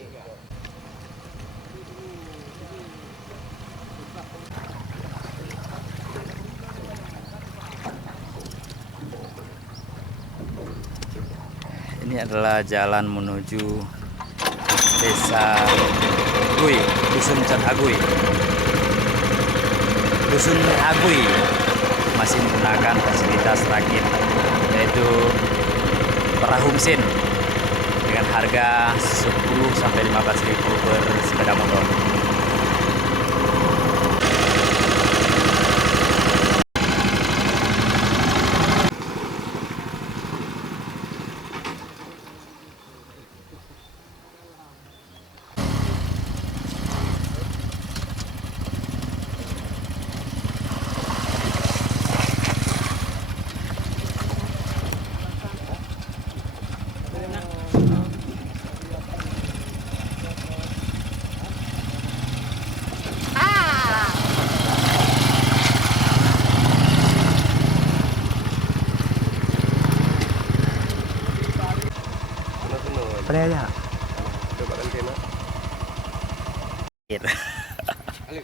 Ini adalah jalan menuju desa Agui, Dusun Cat Agui. Dusun Agui masih menggunakan fasilitas rakit, yaitu perahu mesin dengan harga 10 sampai 15.000 per sepeda motor. Apa aja? Coba kan kena. Gitu. Kali.